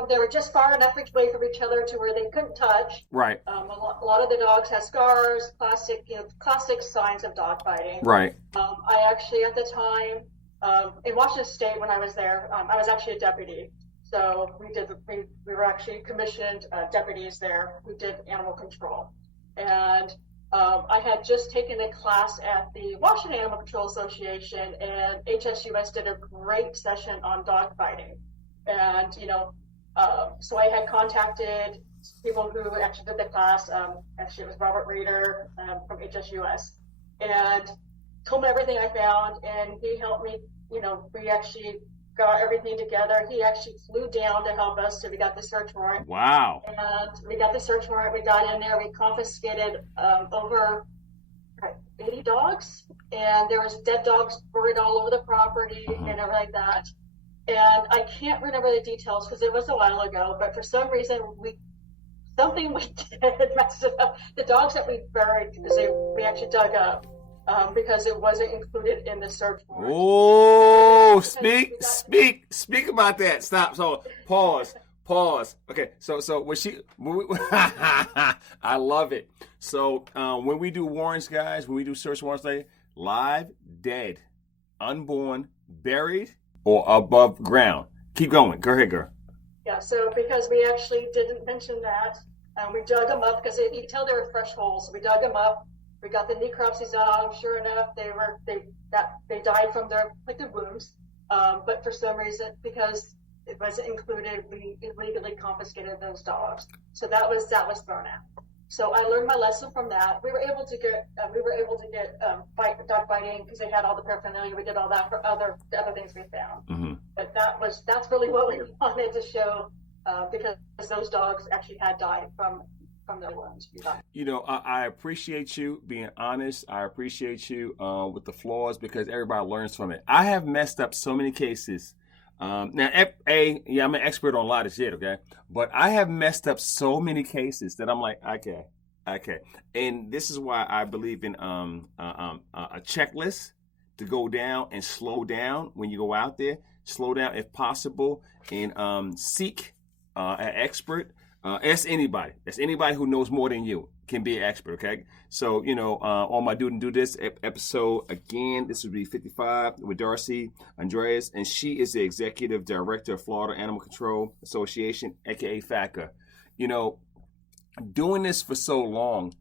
them. They were just far enough away from each other to where they couldn't touch. Right. A lot of the dogs had scars, classic signs of dog fighting. Right. I actually, at the time, in Washington State, when I was there, I was actually a deputy. So we were actually commissioned deputies there who did animal control. And I had just taken a class at the Washington Animal Control Association, and HSUS did a great session on dog fighting. And, so I had contacted people who actually did the class. Actually, it was Robert Reeder from HSUS, and told me everything I found, and he helped me. We actually got everything together. He actually flew down to help us, so we got the search warrant. Wow. And we got the search warrant. We got in there. We confiscated over 80 dogs, and there was dead dogs buried all over the property and everything like that. And I can't remember the details because it was a while ago, but for some reason something we did messed it up. The dogs that we buried, because we actually dug up, because it wasn't included in the search warrant. Oh, speak about that. Stop. So pause. Okay, so I love it. So when we do warrants, guys, when we do search warrants, like live, dead, unborn, buried, or above ground. Keep going. Go ahead, girl. Yeah. So because we actually didn't mention that, we dug them up because you could tell they were fresh holes. So we dug them up. We got the necropsies out. Sure enough, they died from their wounds. But for some reason, because it wasn't included, we illegally confiscated those dogs. So that was thrown out. So I learned my lesson from that. We were able to get dog fighting because they had all the paraphernalia. We did all that for other things we found. Mm-hmm. But that's really what we wanted to show, because those dogs actually had died from their wounds. I appreciate you being honest. I appreciate you with the flaws, because everybody learns from it. I have messed up so many cases. Now, I'm an expert on a lot of shit, okay? But I have messed up so many cases that I'm like, okay. And this is why I believe in a checklist to go down and slow down when you go out there. Slow down if possible, and seek an expert. Ask anybody. That's anybody who knows more than you can be an expert, okay? So, on my Do and Do This episode, again, this would be 55 with Darcy Andrade, and she is the Executive Director of Florida Animal Control Association, aka FACA. Doing this for so long,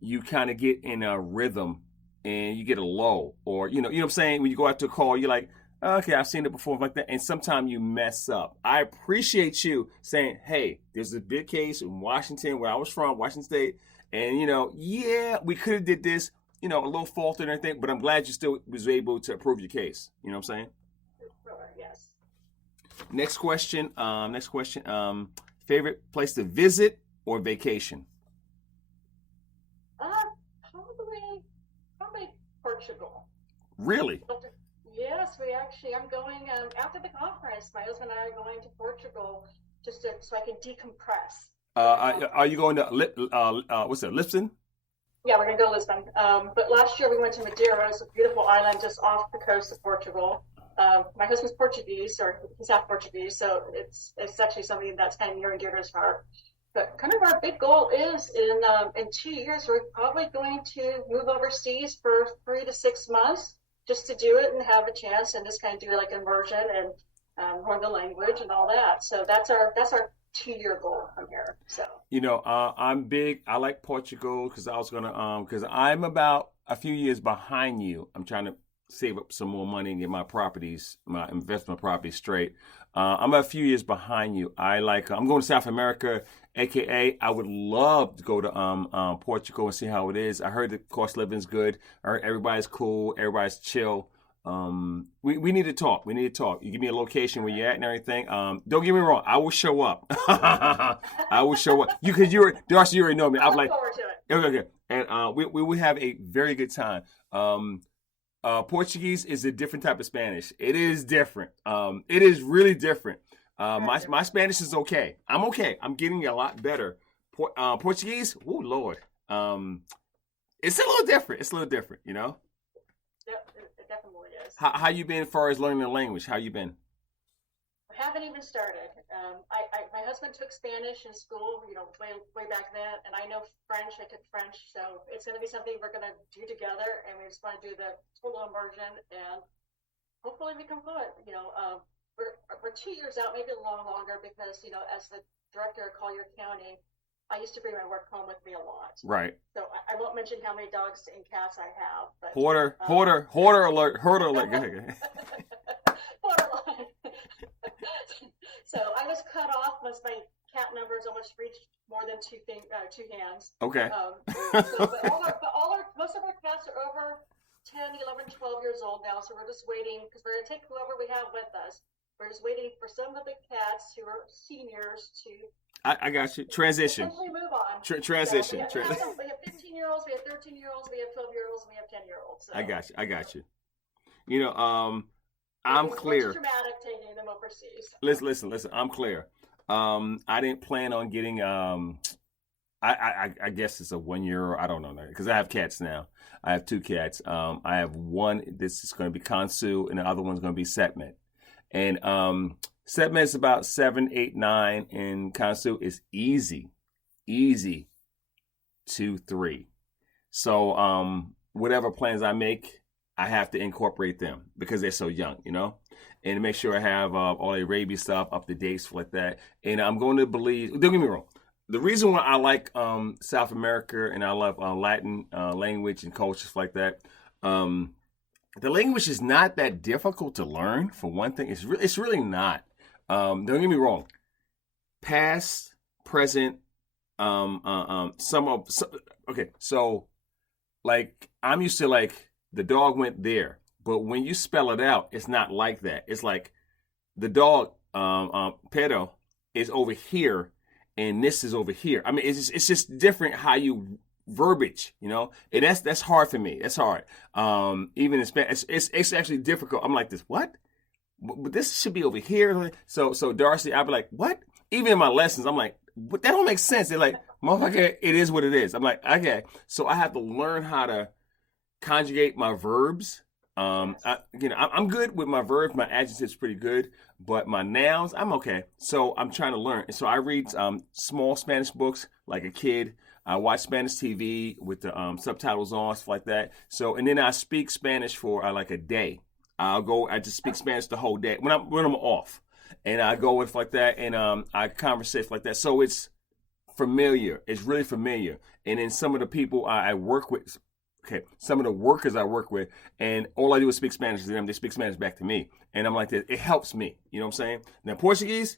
you kind of get in a rhythm and you get a lull, or, you know what I'm saying? When you go out to a call, you're like, okay, I've seen it before, like that. And sometimes you mess up. I appreciate you saying, hey, there's a big case in Washington, where I was from, Washington State. And, we could have did this, a little faulty and everything, but I'm glad you still was able to prove your case. You know what I'm saying? Yes. Next question. Favorite place to visit or vacation? Probably Portugal. Really? Yes, I'm going, after the conference, my husband and I are going to Portugal so I can decompress. Are you going to Lisbon? Yeah, we're going to go to Lisbon. But last year we went to Madeira. It's a beautiful island just off the coast of Portugal. My husband's Portuguese, or he's half Portuguese, so it's actually something that's kind of near and dear to his heart. But kind of our big goal is in 2 years, we're probably going to move overseas for 3 to 6 months, just to do it and have a chance and just kind of do like immersion and learn the language and all that. So that's our 2-year goal from here. So I'm big. I like Portugal because I was gonna because I'm about a few years behind you. I'm trying to save up some more money and get my investment properties straight. I'm a few years behind you. I'm going to South America, aka I would love to go to Portugal and see how it is. I heard the cost of living is good. I heard everybody's cool, everybody's chill. We need to talk. You give me a location where you're at and everything. Don't get me wrong, I will show up. I will show up. Darcy, you already know me. I'm like, okay. And we will have a very good time. Portuguese is a different type of Spanish. It is different. It is really different. My Spanish is okay. I'm okay. I'm getting a lot better. Portuguese, oh Lord. It's a little different. Yep, it definitely is. How you been as far as learning the language? How you been? I haven't even started. My husband took Spanish in school, way back then, and I know French. I took French, so it's going to be something we're going to do together, and we just want to do the total immersion and hopefully become fluent. We're 2 years out, maybe a little longer, because as the director of Collier County, I used to bring my work home with me a lot. Right. So I won't mention how many dogs and cats I have. But, Hoarder alert. Hoarder alert. Go ahead. Borderline. So I was cut off once my cat numbers almost reached more than two hands. Okay. But most of our cats are over 10, 11, 12 years old now. So we're just waiting, because we're going to take whoever we have with us. We're just waiting for some of the cats who are seniors to. I got you. Transition. Move on. Transition. So we have 15-year-olds, we have 13-year-olds, we have 12-year-olds, and we have 10-year-olds. So. I got you. I'm clear. It's dramatic taking them overseas. Listen. I'm clear. I didn't plan on getting. I guess it's a 1 year. I don't know, because I have cats now. I have 2 cats. I have one. This is going to be Kansu, and the other one's going to be Setmet. And Setmet is about 7, 8, 9, and Kansu is easy 2, 3. So whatever plans I make, I have to incorporate them because they're so young, and make sure I have all the rabies stuff up to date, stuff like that. And I'm going to believe. Don't get me wrong. The reason why I like South America and I love Latin language and culture, stuff like that. The language is not that difficult to learn. For one thing, it's really not. Don't get me wrong. Past, present, okay. So, like, I'm used to the dog went there, but when you spell it out, it's not like that. It's like the dog, pero, is over here, and this is over here. I mean, it's just different how you verbiage, and that's hard for me. That's hard. Even in Spanish, it's actually difficult. I'm like this. What? But this should be over here. So Darcy, I'll be like, what? Even in my lessons, I'm like, but that don't make sense. They're like, motherfucker, it is what it is. I'm like, okay. So I have to learn how to conjugate my verbs. I'm good with my verbs. My adjectives pretty good, but my nouns, I'm okay. So I'm trying to learn. And so I read small Spanish books like a kid. I watch Spanish TV with the subtitles on, stuff like that. So, and then I speak Spanish for like a day. I just speak Spanish the whole day when I'm off, and I go with like that, and I conversate like that. So it's familiar. It's really familiar. And then some of the people I work with, some of the workers I work with, and all I do is speak Spanish to them. They speak Spanish back to me, and I'm like that. It helps me. You know what I'm saying? Now Portuguese,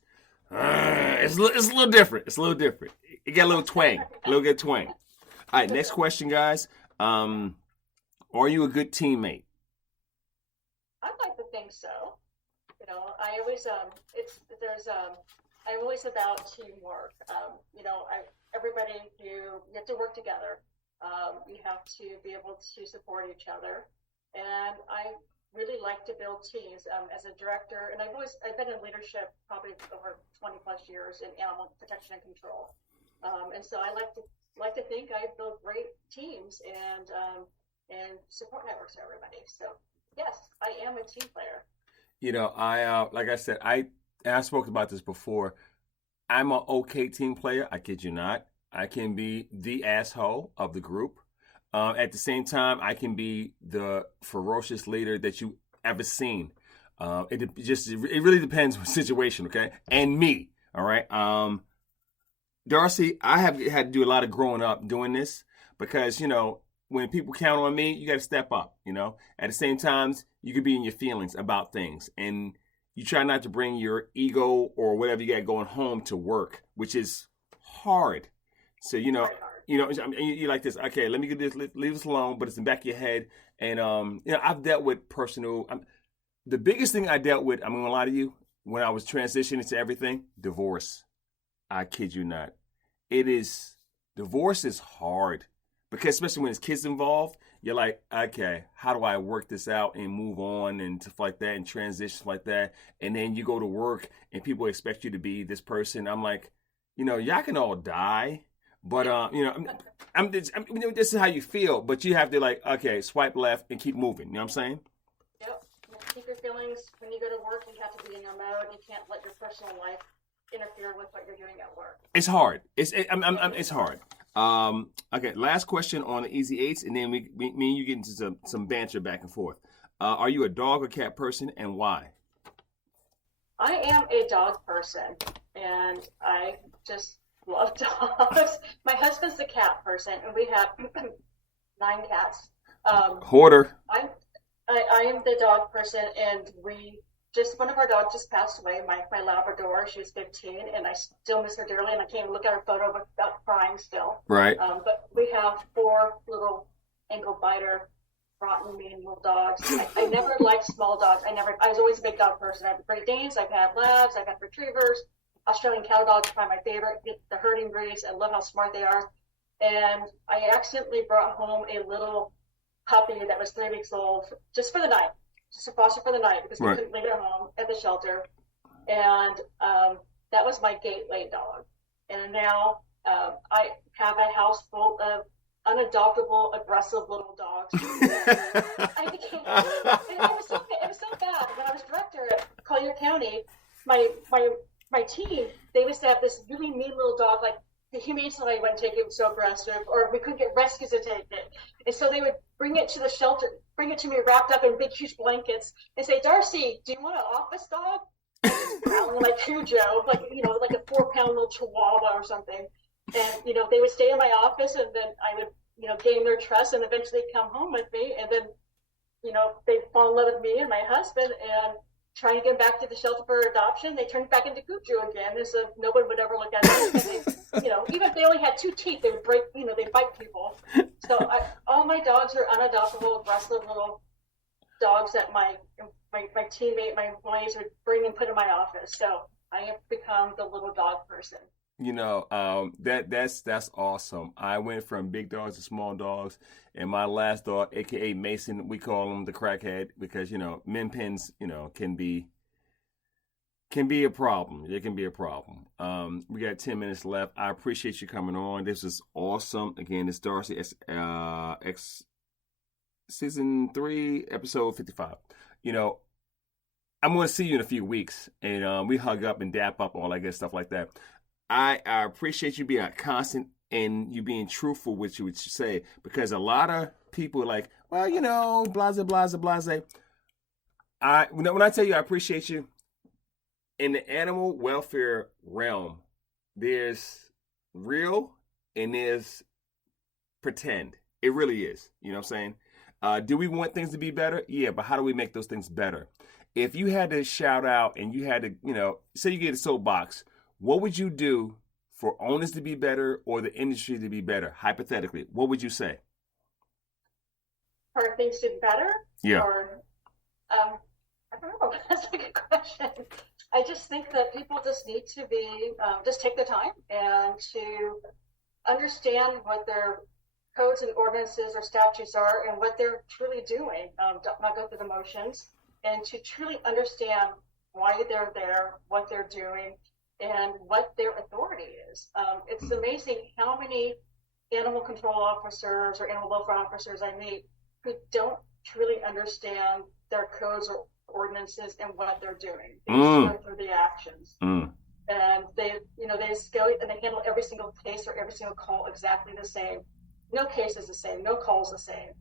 it's a little different. It's a little different. It got a little twang, All right, next question, guys. Are you a good teammate? I'd like to think so. I always I'm always about teamwork. Everybody you have to work together. You have to be able to support each other, and I really like to build teams as a director. And I've been in leadership probably over 20 plus years in animal protection and control. And so I like to think I build great teams and support networks for everybody. So yes, I am a team player. I like I said, I spoke about this before. I'm an okay team player. I kid you not. I can be the asshole of the group. At the same time, I can be the ferocious leader that you ever seen. It really depends on the situation, okay? And me, all right? Darcy, I have had to do a lot of growing up doing this because, when people count on me, you got to step up, At the same time, you could be in your feelings about things, and you try not to bring your ego or whatever you got going home to work, which is hard. So, you're like this, okay, let me get this, leave this alone, but it's in the back of your head. And, I've dealt with the biggest thing I dealt with, I'm going to lie to you, when I was transitioning to everything, divorce. I kid you not. Divorce is hard because especially when there's kids involved, you're like, okay, how do I work this out and move on and stuff like that and transition like that. And then you go to work and people expect you to be this person. I'm like, y'all can all die. But this is how you feel. But you have to swipe left and keep moving. You know what I'm saying? Yep. Keep your feelings when you go to work. You have to be in your mode. You can't let your personal life interfere with what you're doing at work. It's hard. It's hard. Okay, last question on the Easy Eights, and then me and you get into some banter back and forth. Are you a dog or cat person, and why? I am a dog person, and I just love dogs. My husband's a cat person, and we have 9 cats. Hoarder. I am the dog person, and one of our dogs just passed away, my Labrador. She was 15, and I still miss her dearly, and I can't even look at her photo without crying still. Right. But we have 4 little ankle biter, rotten, mean little dogs. I never liked small dogs. I was always a big dog person. I have Great Danes, I've had Labs, I've had Retrievers. Australian Cattle Dogs are probably my favorite. The herding breeds, I love how smart they are. And I accidentally brought home a little puppy that was 3 weeks old just for the night, just to foster for the night because we couldn't leave it at home at the shelter. And that was my gateway dog. And now I have a house full of unadoptable, aggressive little dogs. It was so bad. When I was director at Collier County, my team, they used to have this really mean little dog, like the Humane Society wouldn't take it, it was so aggressive, or we couldn't get rescues to take it. And so they would bring it to the shelter, bring it to me wrapped up in big, huge blankets, and say, Darcy, do you want an office dog? Growling like Cujo, like a 4-pound little chihuahua or something. And, they would stay in my office, and then I would, gain their trust, and eventually come home with me. And then, they'd fall in love with me and my husband, and trying to get back to the shelter for adoption, they turned back into Cujo again, as if no one would ever look at it. Even if they only had 2 teeth, they would break, they bite people. So all my dogs are unadoptable, aggressive little dogs that my teammate, my employees would bring and put in my office. So I have become the little dog person. That's awesome. I went from big dogs to small dogs, and my last dog, aka Mason, we call him the crackhead because min pins can be a problem. It can be a problem. We got 10 minutes left. I appreciate you coming on. This is awesome. Again, it's Darcy X season 3, episode 55. I'm going to see you in a few weeks, and we hug up and dap up, all that good stuff like that. I appreciate you being constant and you being truthful with what you say, because a lot of people are like, well, blase, blase, blase. When I tell you I appreciate you, in the animal welfare realm, there's real and there's pretend. It really is. You know what I'm saying? Do we want things to be better? Yeah, but how do we make those things better? If you had to shout out and you had to, say you get a soapbox, what would you do for owners to be better or the industry to be better? Hypothetically, what would you say? For things to be better? Yeah. Or, I don't know. That's a good question. I just think that people just need to be, just take the time and to understand what their codes and ordinances or statutes are and what they're truly doing, not go through the motions, and to truly understand why they're there, what they're doing, and what their authority is. It's amazing how many animal control officers or animal welfare officers I meet who don't truly understand their codes or ordinances and what they're doing. They just go through the actions. And they go and they handle every single case or every single call exactly the same. No case is the same. No call is the same.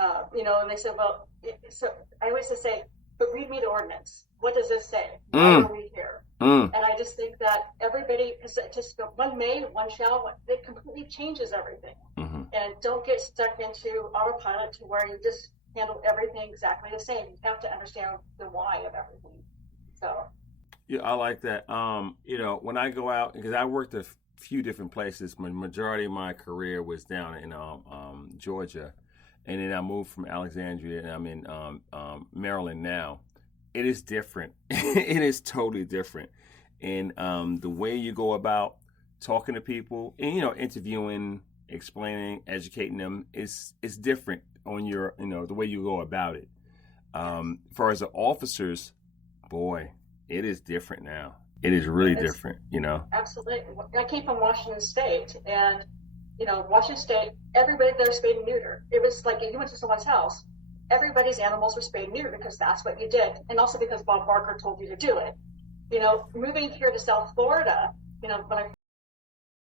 And they said, well, so I always just say, but read me the ordinance. What does this say? Why are we here? And I just think that everybody, just one may, one shall, it completely changes everything. And don't get stuck into autopilot to where you just handle everything exactly the same. You have to understand the why of everything. So. Yeah, I like that. When I go out, because I worked a few different places, majority of my career was down in Georgia. And then I moved from Alexandria, and I'm in Maryland now. It is different. It is totally different. And the way you go about talking to people, and interviewing, explaining, educating them is different on your, the way you go about it. As far as the officers, boy, it is different now. It is really different. Absolutely. I came from Washington State, and Washington State, everybody there spayed and neutered. It was like you went to someone's house, everybody's animals were spayed and neutered because that's what you did. And also because Bob Barker told you to do it. moving here to South Florida, when I